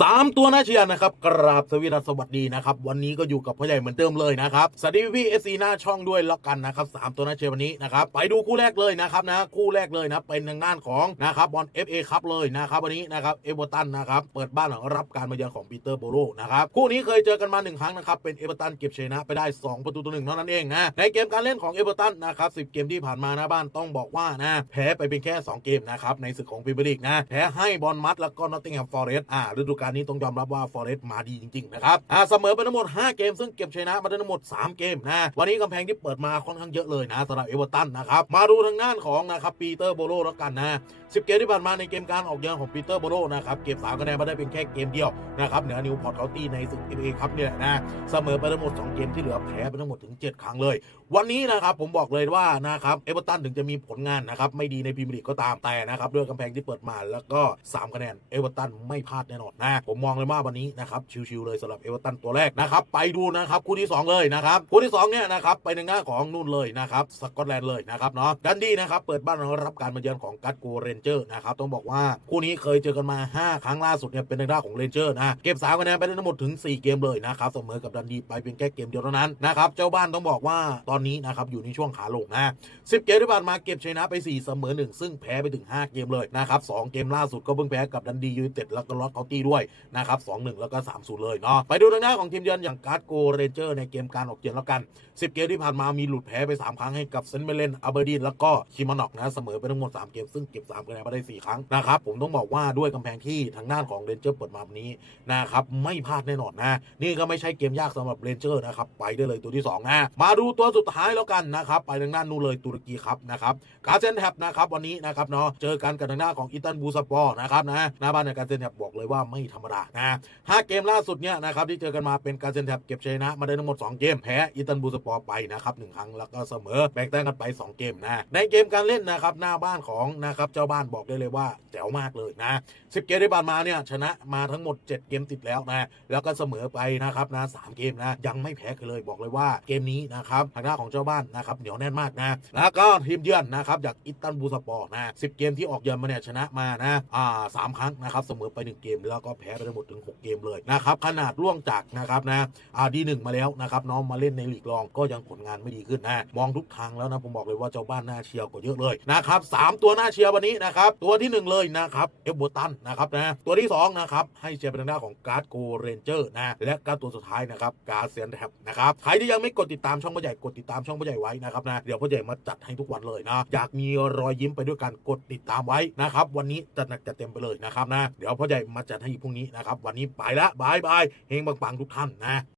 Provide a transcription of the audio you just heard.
สามตัวน้าเชียร์นะครับกราบสวีดัสสวัสดีนะครับ วันนี้ก็อยู่กับพ่อใหญ่เหมือนเดิมเลยนะครับสวัสดีพี่เอซีหน้าช่องด้วยแล้วกันนะครับสามตัวน้าเชียร์วันนี้นะครับไปดูคู่แรกเลยนะครับนะคู่แรกเลยนะเป็นทางด้านของนะครับบอล FA ครับเลยนะครับวันนี้นะครับเอเวอร์ตันนะครับเปิดบ้านรับการมาเยือนของปีเตอร์โบโลนะครับคู่นี้เคยเจอกันมาหนึ่งครั้งนะครับเป็นเอเวอร์ตันเก็บชนะไปได้ 2 ประตูต่อหนึ่งเท่านั้นเองนะในเกมการเล่นของเอเวอร์ตันนะครับสิเกมที่ผ่านมาหน้าบ้านต้องบอกว่านะแพ้ไปเพียงแค่ 2 เกมนะครับในศึกของพรีเมียร์ลีกนะแพ้ให้บอลมัดแล้วก็นอตติงแฮมฟอร์เรสต์อ่าฤดูกาลนี้ต้องยอมรับว่าฟอร์เรสต์มาดีจริงๆนะครับอ่าเสมอไปทั้งหมด 5 เกม ซึ่งเก็บชนะมาได้ทั้งหมด 3 เกมนะวันนี้กำแพงที่เปิดมาค่อนข้างเยอะเลยนะสำหรับเอเวอร์ตันนะครับมาดูทางด้านของนะครับปีเตอร์โบโลแล้วกันนะ10เกมที่ผ่านมาในเกมการออกเยือนของปีเตอร์โบโลนะครับเก็บ3คะแนนมาได้เป็นแค่เกมเดียวนะครับเหนือนิวพอร์ตเคานตี้ในศึกเอเอครับเนี่ยนะเสมอไปทั้งหมด 2 เกมที่เหลือแพ้ไปทั้งหมดถึง 7 ครั้งเลย วันนี้นะครับผมบอกเลยว่านะครับเอเวอร์ตันถึงจะมีผลงานนะครับไม่ดีในพรีเมียร์ลีกก็ตามแต่นะครับด้วยกำแพงที่เปิดมาแล้วก็3คะแนนเอเวอร์ตันไม่พลาดแน่นอนนะผมมองเลยว่าวันนี้นะครับชิวๆเลยสำหรับเอเวอร์ตันตัวแรกนะครับไปดูนะครับคู่ที่ 2 เลยนะครับคู่ที่2เนี่ยนะครับไปในหน้าของนู่นเลยนะครับสกอตแลนด์เลยนะครับเนาะดันดี้นะครับเปิดบ้านรับการมาเยือนของกัตโกเรนเจอร์นะครับต้องบอกว่าคู่นี้เคยเจอกันมา 5 ครั้งล่าสุดเนี่ยเป็นในด้าของเรนเจอร์นะเก็บ3คะแนนไปได้ทั้งหมดถึง 4 เกมเลยนะครับเสมอกับดันดี้ไปเพียงแค่เกมเดียวเท่านั้นนะครับเจ้าบ้านต้องบอกว่าตอนนี้นะครับอยู่ในช่วงขาลงนะ10เกมที่ผ่านมาเก็บชนะไป 4 เสมอ 1 ซึ่งแพ้ไปถึง 5 เกมเลยนะครับ2เกมล่าสุดก็เพิ่งแพ้กับดันดียูไนเต็ดแล้วก็ล็อกเคาตีด้วยนะครับ2-1 แล้วก็ 3-0 เลยเนาะไปดูทางหน้าของทีมเยือนอย่างการ์ดโกเรนเจอร์ในเกมการออกเยือนแล้วกัน 10 เกมที่ผ่านมามีหลุดแพ้ไป 3 ครั้งให้กับเซนเมเลนอาเบอร์ดีนแล้วก็คิมานอกนะเสมอไปทั้งหมด 3 เกมซึ่งเก็บ3คะแนนมาได้ 4 ครั้งนะครับผมต้องบอกว่าด้วยกำแพงที่ทางด้านของเรนเจอร์เปิดมาวันนี้นะครับไม่พลาดแน่นอนนะนี่ก็ไม่ใช่เกมยากสำหรับเรนเจอร์นะครับไปได้เลยตัวที่สองนะมาดูตัวสุดท้ายแล้วกันนะครับไปทางด้านนู้นเลยตุรกีครับนะครับกาเซนแท็บนะครับวันนี้นะครับเนาะเจอกันกับทางด้านของอิตันบูสปอร์นะครับนะหน้าบ้านในกาเซนแท็บบอกเลยว่าไม่ธรรมดานะห้าเกมล่าสุดเนี่ยนะครับที่เจอกันมาเป็นการเซนแท็บเก็บชนะ มาได้ทั้งหมด 2 เกม แพ้อิตันบูสปอร์ไปนะครับหนึ่งครั้งแล้วก็เสมอแบ่งแต้มกันไป 2 เกมนะในเกมการเล่นนะครับหน้าบ้านของนะครับเจ้าบ้านบอกได้เลยว่าแจ๋วมากเลยนะ10เกมที่ผ่านมาเนี่ยชนะมาทั้งหมด 7 เกมติดแล้วนะแล้วก็เสมอไปนะครับนะสามเกมนะยังไม่แพ้กันเลยบอกเลยว่าเกมนี้นะครับทางด้านของเจ้าบ้านนะครับเหนียวแน่นมากนะแล้วก็ทีมเยือนนะครับจากอิตันบูสปอร์นะ10เกมที่ออกเยือนมาเนี่ยชนะมานะอ่าสามครั้งนะครับเสมอไป 1 เกมแล้วก็แพ้ไปทั้งหมดถึง 6 เกมเลยนะครับขนาดล่วงจากนะครับนะอาดีหนึ่งมาแล้วนะครับน้องมาเล่นในลีกรองก็ยังผลงานไม่ดีขึ้นนะมองทุกทางแล้วนะผมบอกเลยว่าเจ้าบ้านหน่าเชียร์กว่าเยอะเลยนะครับสามตัวหน่าเชียร์วันนี้นะครับตัวที่หนึ่งเลยนะครับเอฟโบตันนะครับนะตัวที่สองนะครับให้เชียร์เป็นทางด้านของการ์ดโกเรนเจอร์นะและการตัวสุดท้ายนะครับกาเซียนแท็บนะครับใครที่ยังไม่กดติดตามช่องพ่อใหญ่กดติดตามช่องพ่อใหญ่ไว้นะครับนะเดี๋ยวพ่อใหญ่มาจัดให้ทุกวันเลยนะอยากมีรอยยิ้มไปด้วยการกดติดตามไว้นะครับวันนี้จัดหนักจัดเต็มไปเลยนะครับนะเดี๋ยวพ่อใหญ่มาจัดให้อีกพรุ่งนี้นะครับ วันนี้ไปละบายบายเฮงปังๆทุกท่านนะ